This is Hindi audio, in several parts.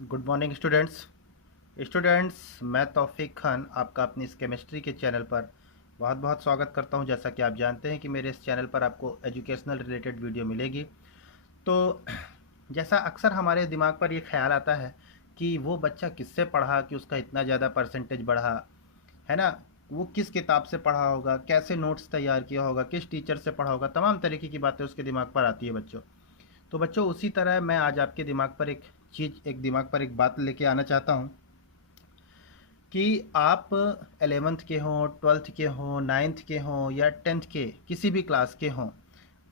गुड मॉर्निंग स्टूडेंट्स मैं तौफीक खान आपका अपनी इस केमिस्ट्री के चैनल पर बहुत बहुत स्वागत करता हूं। जैसा कि आप जानते हैं कि मेरे इस चैनल पर आपको एजुकेशनल रिलेटेड वीडियो मिलेगी। तो जैसा अक्सर हमारे दिमाग पर ये ख्याल आता है कि वो बच्चा किससे पढ़ा कि उसका इतना ज़्यादा परसेंटेज बढ़ा, है ना। वो किस किताब से पढ़ा होगा, कैसे नोट्स तैयार किया होगा, किस टीचर से पढ़ा होगा, तमाम तरीके की बातें उसके दिमाग पर आती है बच्चों। तो बच्चों उसी तरह मैं आज आपके दिमाग पर एक बात लेके आना चाहता हूँ कि आप 11th के हों, 12th के हों, 9th के हों या 10th के किसी भी क्लास के हों,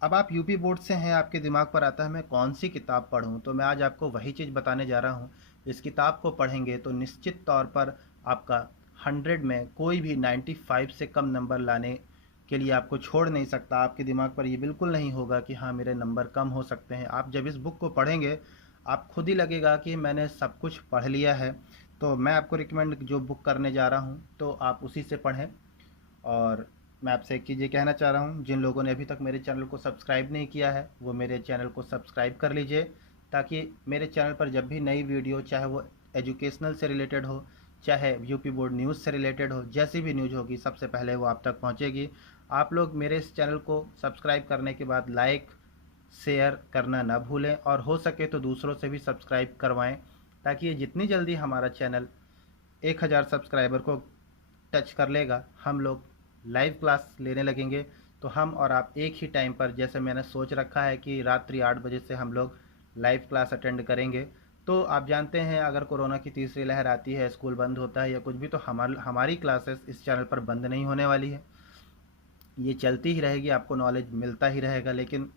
अब आप यूपी बोर्ड से हैं, आपके दिमाग पर आता है मैं कौन सी किताब पढूं। तो मैं आज आपको वही चीज़ बताने जा रहा हूँ। इस किताब को पढ़ेंगे तो निश्चित तौर पर आपका 100 में कोई भी 95 से कम नंबर लाने के लिए आपको छोड़ नहीं सकता। आपके दिमाग पर ये बिल्कुल नहीं होगा कि हाँ मेरे नंबर कम हो सकते हैं। आप जब इस बुक को पढ़ेंगे आप खुद ही लगेगा कि मैंने सब कुछ पढ़ लिया है। तो मैं आपको रिकमेंड जो बुक करने जा रहा हूँ तो आप उसी से पढ़ें। और मैं आपसे एक चीज़ ये कहना चाह रहा हूँ, जिन लोगों ने अभी तक मेरे चैनल को सब्सक्राइब नहीं किया है वो मेरे चैनल को सब्सक्राइब कर लीजिए, ताकि मेरे चैनल पर जब भी नई वीडियो, चाहे वो एजुकेशनल से रिलेटेड हो, चाहे यूपी बोर्ड न्यूज़ से रिलेटेड हो, जैसी भी न्यूज़ होगी सबसे पहले वो आप तक पहुँचेगी। आप लोग मेरे इस चैनल को सब्सक्राइब करने के बाद लाइक शेयर करना ना भूलें, और हो सके तो दूसरों से भी सब्सक्राइब करवाएं, ताकि ये जितनी जल्दी हमारा चैनल 1000 सब्सक्राइबर को टच कर लेगा, हम लोग लाइव क्लास लेने लगेंगे। तो हम और आप एक ही टाइम पर, जैसे मैंने सोच रखा है कि रात्रि 8 बजे से हम लोग लाइव क्लास अटेंड करेंगे। तो आप जानते हैं अगर कोरोना की तीसरी लहर आती है, स्कूल बंद होता है या कुछ भी, तो हमारी क्लासेस इस चैनल पर बंद नहीं होने वाली है, ये चलती ही रहेगी, आपको नॉलेज मिलता ही रहेगा। लेकिन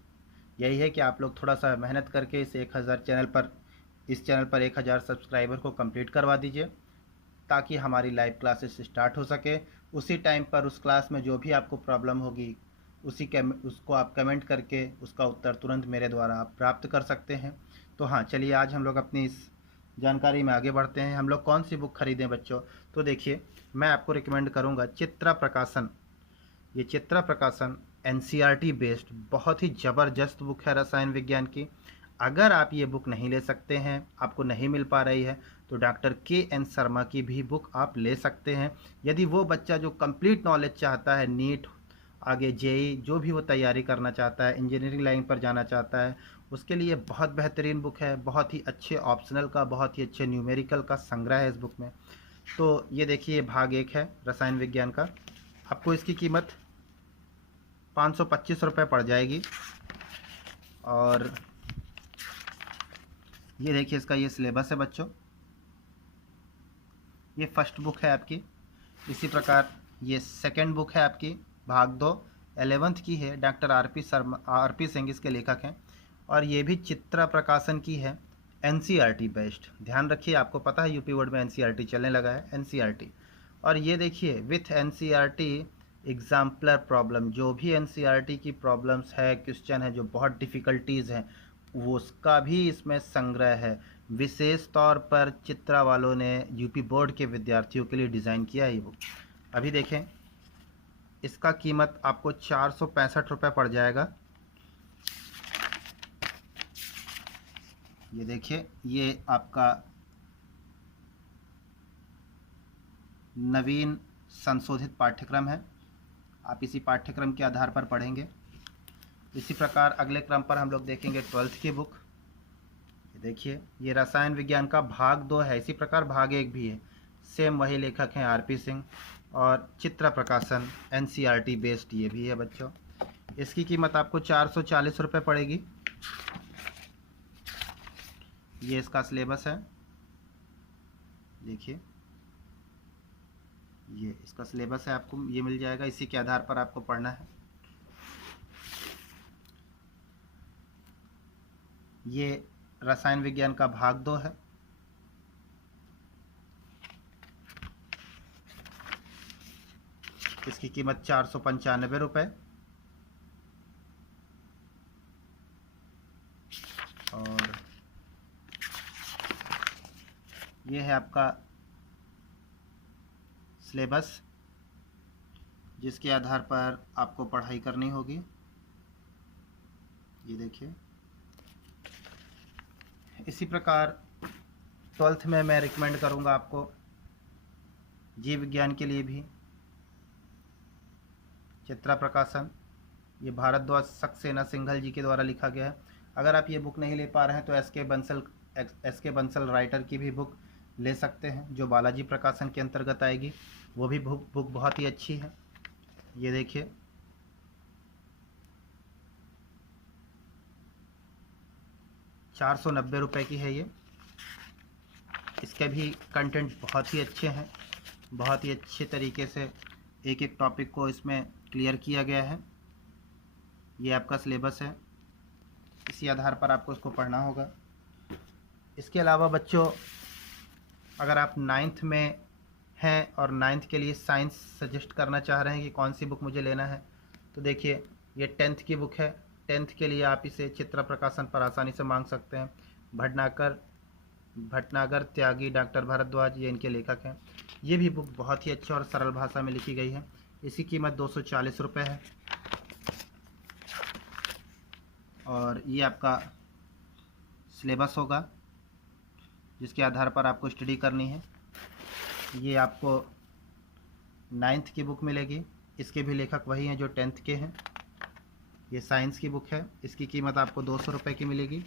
यही है कि आप लोग थोड़ा सा मेहनत करके इस चैनल पर 1000 सब्सक्राइबर को कंप्लीट करवा दीजिए, ताकि हमारी लाइव क्लासेस स्टार्ट हो सके। उसी टाइम पर उस क्लास में जो भी आपको प्रॉब्लम होगी उसको आप कमेंट करके उसका उत्तर तुरंत मेरे द्वारा आप प्राप्त कर सकते हैं। तो हाँ, चलिए आज हम लोग अपनी इस जानकारी में आगे बढ़ते हैं। हम लोग कौन सी बुक खरीदें बच्चों? तो देखिए, मैं आपको रिकमेंड करूँगा चित्रा प्रकाशन। ये चित्रा प्रकाशन एनसीईआरटी बेस्ड बहुत ही ज़बरदस्त बुक है रसायन विज्ञान की। अगर आप ये बुक नहीं ले सकते हैं, आपको नहीं मिल पा रही है, तो डॉक्टर के.एन. शर्मा की भी बुक आप ले सकते हैं। यदि वो बच्चा जो कंप्लीट नॉलेज चाहता है, नीट, आगे जेई, जो भी वो तैयारी करना चाहता है, इंजीनियरिंग लाइन पर जाना चाहता है, उसके लिए बहुत बेहतरीन बुक है। बहुत ही अच्छे ऑप्शनल का, बहुत ही अच्छे न्यूमेरिकल का संग्रह है इस बुक में। तो ये देखिए, भाग 1 है रसायन विज्ञान का। आपको इसकी कीमत 525 रुपये पड़ जाएगी। और ये देखिए, इसका ये सिलेबस है बच्चों। ये फर्स्ट बुक है आपकी। इसी प्रकार ये सेकंड बुक है आपकी, भाग 2, 11th की है। डॉक्टर आर पी सिंह इसके लेखक हैं। और ये भी चित्रा प्रकाशन की है, एनसीईआरटी बेस्ड। ध्यान रखिए, आपको पता है यूपी बोर्ड में एनसीईआरटी चलने लगा है, एनसीईआरटी। और ये देखिए, विथ एनसीईआरटी एग्जाम्पलर प्रॉब्लम, जो भी एनसीईआरटी की प्रॉब्लम्स है, क्वेश्चन है जो बहुत डिफ़िकल्टीज़ हैं, वो उसका भी इसमें संग्रह है। विशेष तौर पर चित्रा वालों ने यूपी बोर्ड के विद्यार्थियों के लिए डिज़ाइन किया है ये बुक। अभी देखें, इसका कीमत आपको 465 रुपये पड़ जाएगा। ये देखिए, ये आपका नवीन संशोधित पाठ्यक्रम है। आप इसी पाठ्यक्रम के आधार पर पढ़ेंगे। इसी प्रकार अगले क्रम पर हम लोग देखेंगे 12th की बुक। ये देखिए, ये रसायन विज्ञान का भाग 2 है। इसी प्रकार भाग 1 भी है, सेम वही लेखक हैं आर पी सिंह। और चित्रा प्रकाशन एनसीईआरटी बेस्ड ये भी है बच्चों। इसकी कीमत आपको 440 रुपये पड़ेगी। ये इसका सिलेबस है, देखिए ये इसका सिलेबस है, आपको ये मिल जाएगा, इसी के आधार पर आपको पढ़ना है। ये रसायन विज्ञान का भाग 2 है। इसकी कीमत 495 रुपये। और ये है आपका सिलेबस, जिसके आधार पर आपको पढ़ाई करनी होगी। ये देखिए। इसी प्रकार 12th में मैं रिकमेंड करूँगा आपको जीव विज्ञान के लिए भी चित्रा प्रकाशन। ये भारद्वाज सक्सेना सिंघल जी के द्वारा लिखा गया है। अगर आप ये बुक नहीं ले पा रहे हैं तो एस के बंसल राइटर की भी बुक ले सकते हैं, जो बालाजी प्रकाशन के अंतर्गत आएगी। वो भी बुक बहुत ही अच्छी है। ये देखिए, ₹490 की है ये। इसके भी कंटेंट बहुत ही अच्छे हैं, बहुत ही अच्छे तरीके से एक एक टॉपिक को इसमें क्लियर किया गया है। ये आपका सिलेबस है, इसी आधार पर आपको इसको पढ़ना होगा। इसके अलावा बच्चों, अगर आप 9th में हैं और 9th के लिए साइंस सजेस्ट करना चाह रहे हैं कि कौन सी बुक मुझे लेना है, तो देखिए ये 10th की बुक है। 10th के लिए आप इसे चित्रा प्रकाशन पर आसानी से मांग सकते हैं। भटनागर त्यागी, डॉक्टर भारद्वाज, ये इनके लेखक हैं। ये भी बुक बहुत ही अच्छी और सरल भाषा में लिखी गई है। इसकी कीमत ₹240 है। और ये आपका सिलेबस होगा जिसके आधार पर आपको स्टडी करनी है। ये आपको 9th की बुक मिलेगी। इसके भी लेखक वही हैं जो 10th के हैं। ये साइंस की बुक है, इसकी कीमत आपको ₹200 की मिलेगी।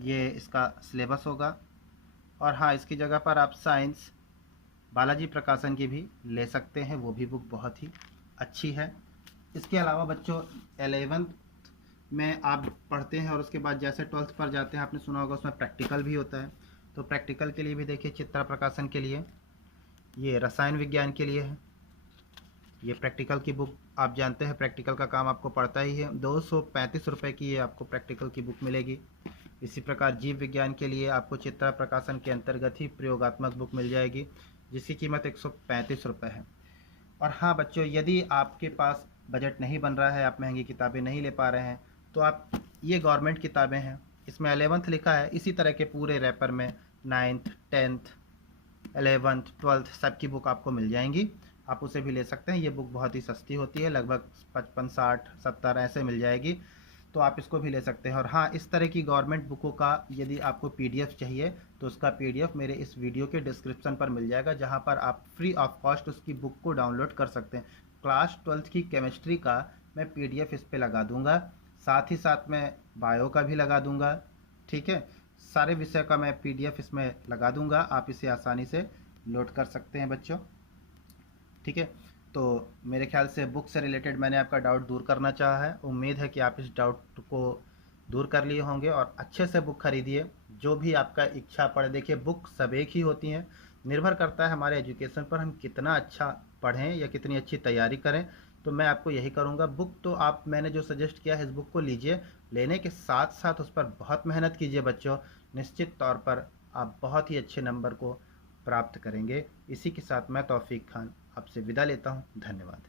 ये इसका सिलेबस होगा। और हाँ, इसकी जगह पर आप साइंस बालाजी प्रकाशन की भी ले सकते हैं, वो भी बुक बहुत ही अच्छी है। इसके अलावा बच्चों, 11th में आप पढ़ते हैं और उसके बाद जैसे 12th पर जाते हैं, आपने सुना होगा उसमें प्रैक्टिकल भी होता है। तो प्रैक्टिकल के लिए भी देखिए चित्रा प्रकाशन के लिए ये रसायन विज्ञान के लिए है। ये प्रैक्टिकल की बुक, आप जानते हैं प्रैक्टिकल का काम आपको पड़ता ही है। ₹235 की ये आपको प्रैक्टिकल की बुक मिलेगी। इसी प्रकार जीव विज्ञान के लिए आपको चित्रा प्रकाशन के अंतर्गत ही प्रयोगात्मक बुक मिल जाएगी, जिसकी कीमत ₹135 है। और हाँ बच्चों, यदि आपके पास बजट नहीं बन रहा है, आप महंगी किताबें नहीं ले पा रहे हैं, तो आप ये गवर्नमेंट किताबें हैं, इसमें 11th लिखा है, इसी तरह के पूरे रैपर में 9th, 10th, 11th, 12th सब की बुक आपको मिल जाएंगी। आप उसे भी ले सकते हैं। ये बुक बहुत ही सस्ती होती है, लगभग 55, 60, 70 ऐसे मिल जाएगी, तो आप इसको भी ले सकते हैं। और हाँ, इस तरह की गवर्नमेंट बुकों का यदि आपको PDF चाहिए तो उसका PDF मेरे इस वीडियो के डिस्क्रिप्शन पर मिल जाएगा, जहाँ पर आप फ्री ऑफ कॉस्ट उसकी बुक को डाउनलोड कर सकते हैं। क्लास 12th की केमिस्ट्री का मैं PDF इस पर लगा दूंगा, साथ ही साथ मैं बायो का भी लगा दूंगा। ठीक है, सारे विषय का मैं PDF इसमें लगा दूंगा, आप इसे आसानी से लोड कर सकते हैं बच्चों। ठीक है, तो मेरे ख्याल से बुक से रिलेटेड मैंने आपका डाउट दूर करना चाहा है। उम्मीद है कि आप इस डाउट को दूर कर लिए होंगे और अच्छे से बुक खरीदिए, जो भी आपका इच्छा पड़े। देखिए, बुक सब एक ही होती हैं, निर्भर करता है हमारे एजुकेशन पर, हम कितना अच्छा पढ़ें या कितनी अच्छी तैयारी करें। तो मैं आपको यही करूँगा, बुक तो आप, मैंने जो सजेस्ट किया है इस बुक को लीजिए, लेने के साथ साथ उस पर बहुत मेहनत कीजिए बच्चों। निश्चित तौर पर आप बहुत ही अच्छे नंबर को प्राप्त करेंगे। इसी के साथ मैं तौफीक खान आपसे विदा लेता हूँ। धन्यवाद।